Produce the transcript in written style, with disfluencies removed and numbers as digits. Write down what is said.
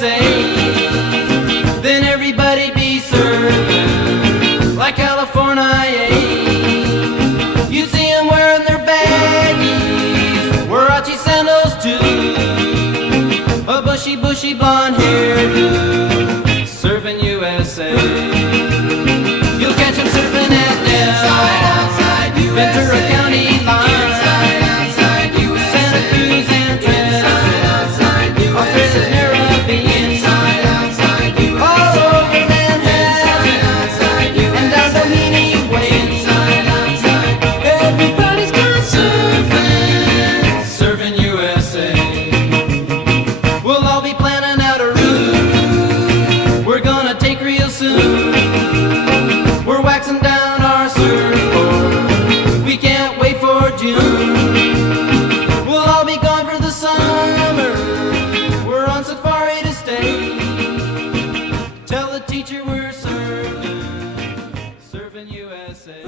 USA. Then everybody be served like California. You'd see them wearing their baggies, Warachi sandals too, a bushy blonde hairdo, serving USA. You'll catch them serving at Nell, Ventura County line, Santa Cruz and Trent, Australia's Caribbean, all over Manhattan, and down Doheny Way. Everybody's gone surfing, serving USA. We'll all be planning out a route we're gonna take real soon. We're waxing down our surfboard, we can't wait for June. We'll all be gone for the summer, we're on safari to stay. Tell the teacher we're serving USA.